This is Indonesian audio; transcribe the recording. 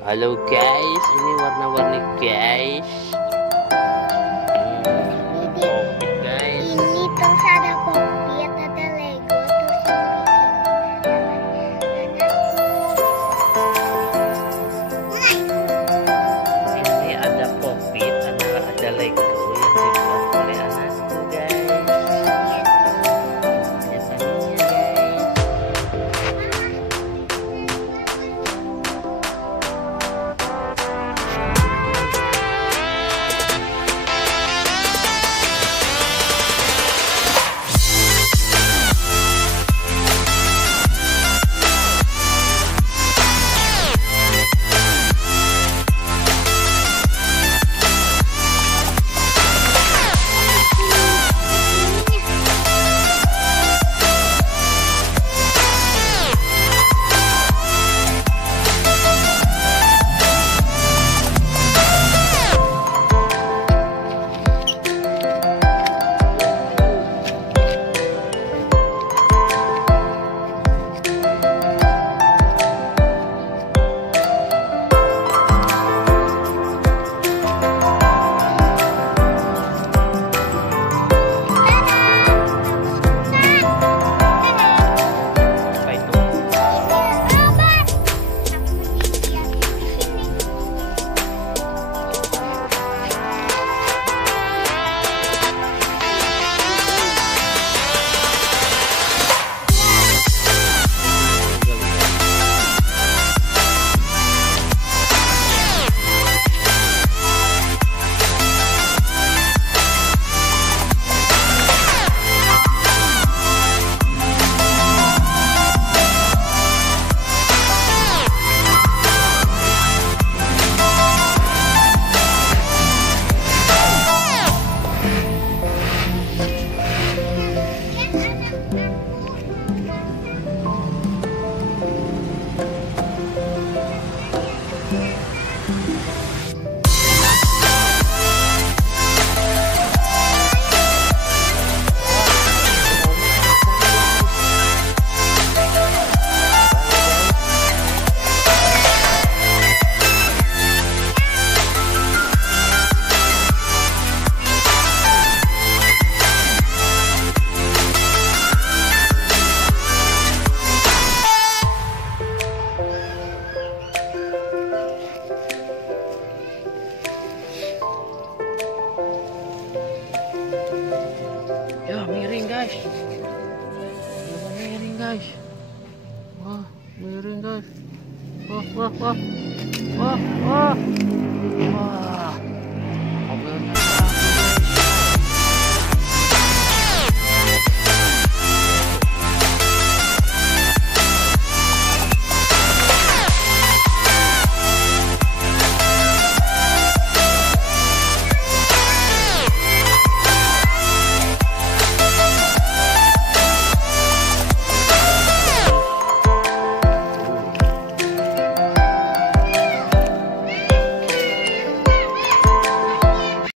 Halo guys, ini warna-warni guys. Popit guys. Ini terus ada popit, ada Lego, terus Ini ada popit, ada Lego yang dibuat oleh anakku guys. Biasanya guys. Ya miring guys. Miring guys. Wah, miring guys. Wah, wah, wah. Wah, wah. Wah.